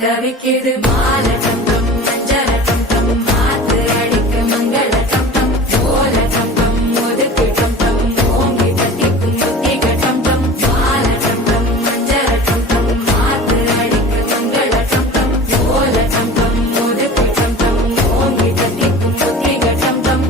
தவிக்குது மாலை டம் டம் மஞ்சள டம் டம் மாத்து அடிக்க மங்கள டம் டம் ஓல டம் டம் ஒதுக்கு டம் டம் ஓங்கி தட்டிக்கும் புத்திக டம் டம் மாலை டம் டம் மஞ்சள டம் டம் மாத்து அடிக்க மங்கள டம் டம் ஓல டம் டம் ஒதுக்கு டம் டம் ஓங்கி தட்டிக்கும் புத்திக டம் டம்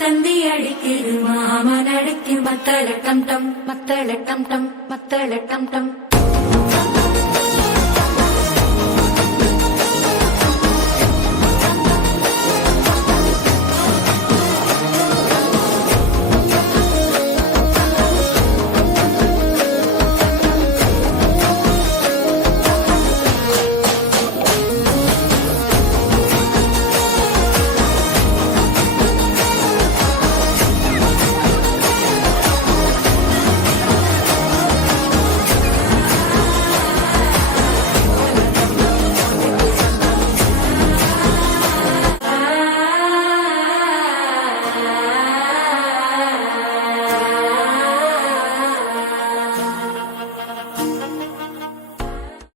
தந்தி அடிக்குது மாமன் அடிக்கு மத்தள டம் டம் மத்தள டம் டம் மத்தள டம் டம்